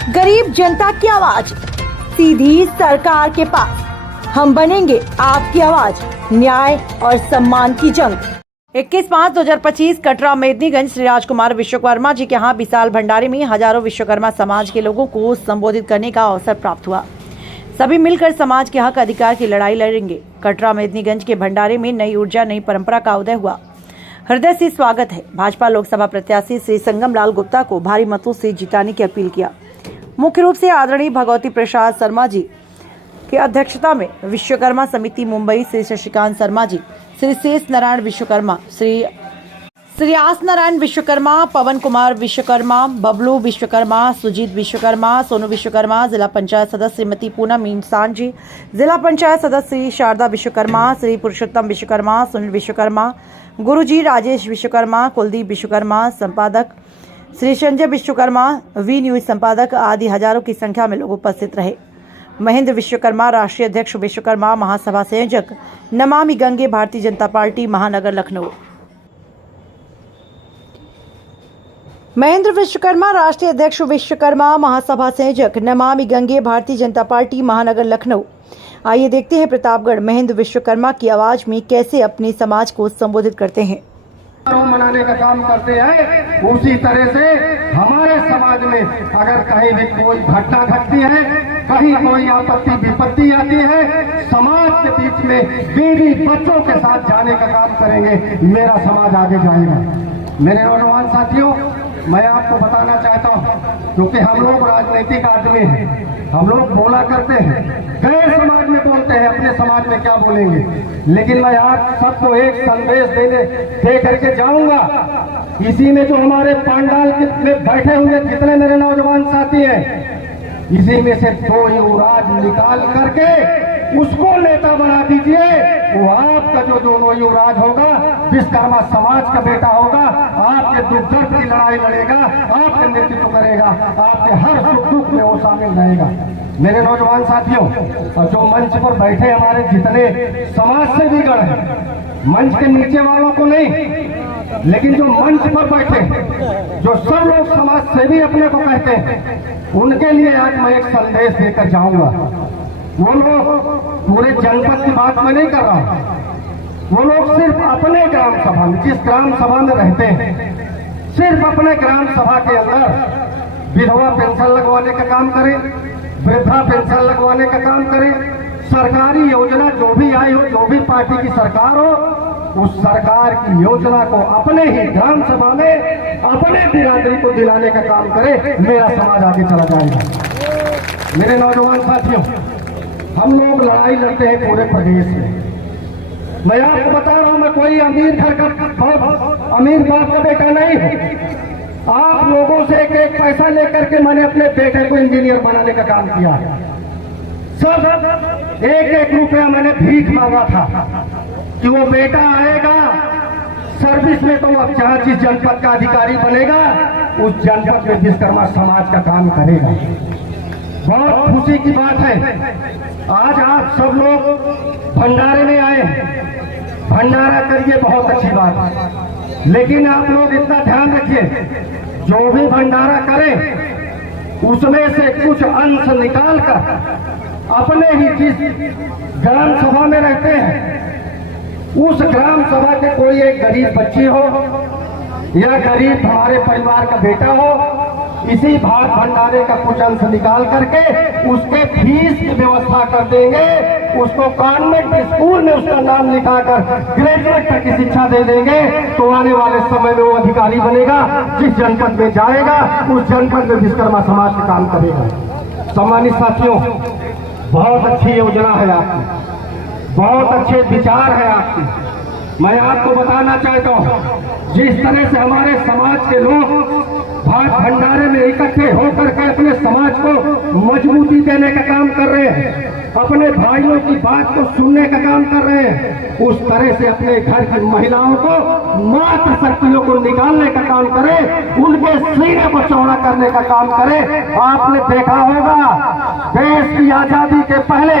गरीब जनता की आवाज सीधी सरकार के पास। हम बनेंगे आपकी आवाज, न्याय और सम्मान की जंग। 21/5/2025 कटरा मेदिनीगंज श्री राजकुमार विश्वकर्मा जी के यहाँ विशाल भंडारे में हजारों विश्वकर्मा समाज के लोगों को संबोधित करने का अवसर प्राप्त हुआ। सभी मिलकर समाज के हक अधिकार की लड़ाई लड़ेंगे। कटरा मेदिनीगंज के भंडारे में नई ऊर्जा, नई परंपरा का उदय हुआ। हृदय से स्वागत है। भाजपा लोकसभा प्रत्याशी श्री संगम लाल गुप्ता को भारी मतों से जिताने की अपील किया। मुख्य रूप से आदरणीय भगवती प्रसाद शर्मा जी की अध्यक्षता में विश्वकर्मा समिति मुंबई से शशिकांत शर्मा जी, श्री शेष नारायण विश्वकर्मा, श्री आस नारायण विश्वकर्मा, पवन कुमार विश्वकर्मा, बबलू विश्वकर्मा, सुजीत विश्वकर्मा, सोनू विश्वकर्मा, जिला पंचायत सदस्य श्रीमती पूनम इंसान जी, जिला पंचायत सदस्य श्री शारदा विश्वकर्मा, श्री पुरुषोत्तम विश्वकर्मा, सुनील विश्वकर्मा, गुरुजी राजेश विश्वकर्मा, कुलदीप विश्वकर्मा, संपादक श्री संजय विश्वकर्मा, वी न्यूज संपादक आदि हजारों की संख्या में लोग उपस्थित रहे। महेंद्र विश्वकर्मा, राष्ट्रीय अध्यक्ष विश्वकर्मा महासभा संयोजक नमामि गंगे भारतीय जनता पार्टी महानगर लखनऊ। महेंद्र विश्वकर्मा, राष्ट्रीय अध्यक्ष विश्वकर्मा महासभा संयोजक नमामि गंगे भारतीय जनता पार्टी महानगर लखनऊ। आइए देखते हैं प्रतापगढ़ महेंद्र विश्वकर्मा की आवाज में कैसे अपने समाज को संबोधित करते हैं। मनाने का काम करते हैं, उसी तरह से हमारे समाज में अगर कहीं भी कोई घटना घटती है, कहीं कोई आपत्ति विपत्ति आती है, समाज के बीच में बीवी बच्चों के साथ जाने का काम करेंगे, मेरा समाज आगे जाएगा। मेरे नौजवान साथियों, मैं आपको बताना चाहता हूं, क्योंकि हम लोग राजनीतिक आदमी हैं, हम लोग बोला करते हैं, गैर समाज में बोलते हैं, अपने समाज में क्या बोलेंगे। लेकिन मैं आज सबको एक संदेश दे करके जाऊंगा। इसी में जो हमारे पंडाल में बैठे हुए जितने मेरे नौजवान साथी हैं, इसी में से 2 युवराज निकाल करके उसको नेता बना दीजिए। वो आपका जो दोनों युवराज होगा, विश्वकर्मा समाज का बेटा होगा, आपके दुख दर्द की लड़ाई लड़ेगा, आपके नेतृत्व करेगा, आपके हर सुख दुख में वो शामिल रहेगा। मेरे नौजवान साथियों, और जो मंच पर बैठे हमारे जितने समाज सेवी गण हैं, मंच के नीचे वालों को नहीं, लेकिन जो मंच पर बैठे, जो सब लोग समाज सेवी अपने को कहते हैं, उनके लिए आज मैं एक संदेश देकर जाऊंगा। वो लोग पूरे जनपद की बात मैं नहीं कर रहा हूं, वो लोग सिर्फ अपने ग्राम सभा में, जिस ग्राम सभा में रहते हैं, सिर्फ अपने ग्राम सभा के अंदर विधवा पेंशन लगवाने का काम करें, वृद्धा पेंशन लगवाने का काम करें, सरकारी योजना जो भी आई हो, जो भी पार्टी की सरकार हो, उस सरकार की योजना को अपने ही ग्राम सभा में अपने बिरादरी को दिलाने का काम करे, मेरा समाज आगे चला जाएगा। मेरे नौजवान साथियों, हम लोग लड़ाई लड़ते हैं पूरे प्रदेश में। मैं आपको बता रहा हूं, मैं कोई अमीर घर का, बहुत अमीर बाप का बेटा नहीं हूं। आप लोगों से एक एक पैसा लेकर के मैंने अपने बेटे को इंजीनियर बनाने का काम किया। सब एक एक रुपया मैंने भीख मांगा था कि वो बेटा आएगा सर्विस में, तो अब जहां जिस जनपद का अधिकारी बनेगा, उस जनपद में विश्वकर्मा समाज का काम करेगा। बहुत खुशी की बात है, आज आप सब लोग भंडारे में आए। भंडारा करिए, बहुत अच्छी बात है, लेकिन आप लोग इतना ध्यान रखिए, जो भी भंडारा करें उसमें से कुछ अंश निकाल कर अपने ही जिस ग्राम सभा में रहते हैं, उस ग्राम सभा के कोई एक गरीब बच्ची हो या गरीब हमारे परिवार का बेटा हो, इसी भाग भंडारे का कुछ अंश निकाल करके उसके फीस की व्यवस्था कर देंगे, उसको कॉन्वेंट स्कूल में उसका नाम लिखाकर ग्रेजुएट तक की शिक्षा दे देंगे, तो आने वाले समय में वो अधिकारी बनेगा, जिस जनपद में जाएगा उस जनपद में विश्वकर्मा समाज का काम करेगा। सम्मानित साथियों, बहुत अच्छी योजना है आपकी, बहुत अच्छे विचार है आपकी। मैं आपको बताना चाहता हूं, जिस तरह से हमारे समाज के लोग भंडारे में इकट्ठे होकर के अपने समाज को मजबूती देने का काम कर रहे हैं, अपने भाइयों की बात को सुनने का काम कर रहे हैं, उस तरह से अपने घर की महिलाओं को, मातृ शक्तियों को निकालने का काम करें, उनके सीने को चौड़ा करने का काम करें। आपने देखा होगा, देश की आजादी के पहले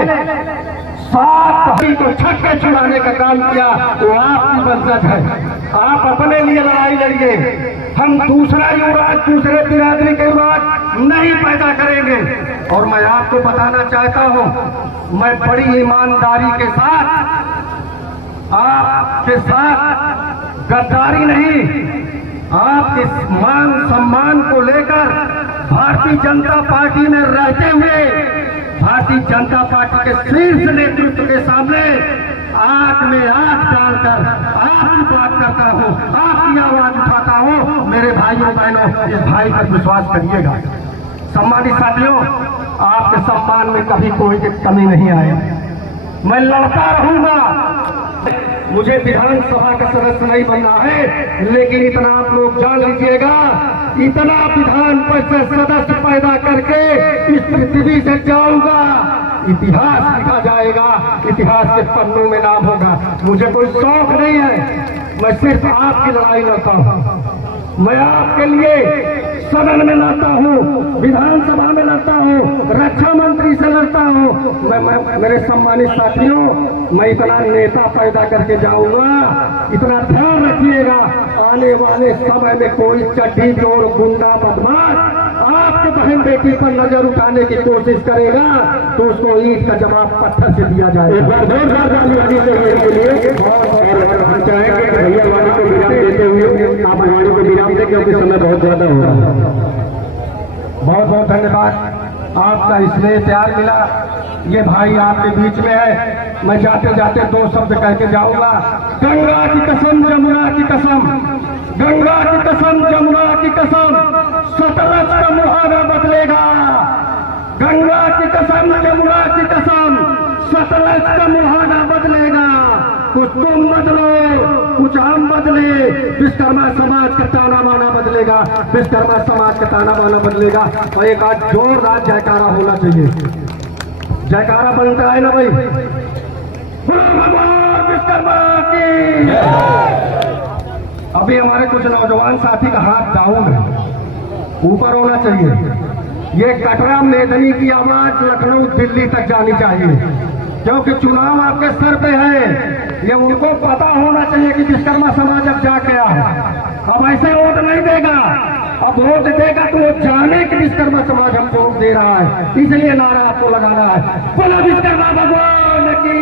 7 को छक्के छुड़ाने का काम किया, वो आपकी वंशज है। आप अपने लिए लड़ाई लड़िए, हम दूसरा युवराज, दूसरे बिरादरी के युवराज नहीं पैदा करें। और मैं आपको बताना चाहता हूं, मैं बड़ी ईमानदारी के साथ आपके साथ गद्दारी नहीं, आपके मान सम्मान को लेकर भारतीय जनता पार्टी में रहते हुए भारतीय जनता पार्टी के शीर्ष नेतृत्व के सामने आंख में आंख डालकर आपकी बात करता हूं, आपकी आवाज उठाता हूं। मेरे भाइयों बहनों, इस भाई पर विश्वास करिएगा। सम्मानित साथियों, आपके सम्मान में कभी कोई कमी नहीं आए। मैं लड़ता रहूंगा। मुझे विधानसभा का सदस्य नहीं बनना है, लेकिन इतना आप लोग जान लीजिएगा, इतना विधान परिषद सदस्य पैदा करके इस पृथ्वी से जाऊंगा, इतिहास लिखा जाएगा, इतिहास के पन्नों में नाम होगा। मुझे कोई शौक नहीं है, मैं सिर्फ आपकी लड़ाई लड़ता हूँ। मैं आपके लिए सदन में लड़ता हूँ, विधानसभा में लड़ता हूँ, रक्षा मंत्री से लड़ता हूँ। मेरे सम्मानित साथियों, मैं इतना नेता पैदा करके जाऊंगा, इतना ध्यान रखिएगा, आने वाले समय में कोई चड्डी चोर गुंडा बदमाश आपके बहन बेटी पर नजर उठाने की कोशिश करेगा तो उसको ईंट का जवाब पत्थर से दिया जाएगा। एक बार जोरदार ताली के लिए हम चाहेंगे कि भैया वाणी को विराम देते हुए आप वाणी को विराम दें, क्योंकि समय बहुत ज्यादा हो रहा है। बहुत बहुत धन्यवाद, आपका इसमें प्यार मिला। ये भाई आपके बीच में है। मैं जाते जाते दो शब्द कह के जाऊंगा। गंगा की कसम, जमुना की कसम, गंगा की कसम, जमुना की कसम, सतलज का मुहावरा बदलेगा। गंगा की कसम, जमुना की कसम, सतलज का मुहावरा बदलेगा। कुछ तुम बदलो, कुछ हम बदले, विश्वकर्मा समाज का ताना बाना बदलेगा, विश्वकर्मा समाज का ताना बाना बदलेगा। और एक आज जोरदार जयकारा होना चाहिए। जयकारा बनता है ना भाई? भगवान विश्वकर्मा की। अभी हमारे कुछ नौजवान साथी का हाथ डाउन है, ऊपर होना चाहिए। ये कटरा मेदनी की आवाज लखनऊ दिल्ली तक जानी चाहिए, क्योंकि चुनाव आपके सर पे है। ये उनको पता होना चाहिए कि विश्वकर्मा समाज अब जा गया है। अब ऐसे वोट नहीं देगा, अब वोट देगा तो वो जाने कि विश्वकर्मा समाज हमको वोट दे रहा है, इसलिए नारा आपको लगाना है, बोलो विश्वकर्मा भगवान की।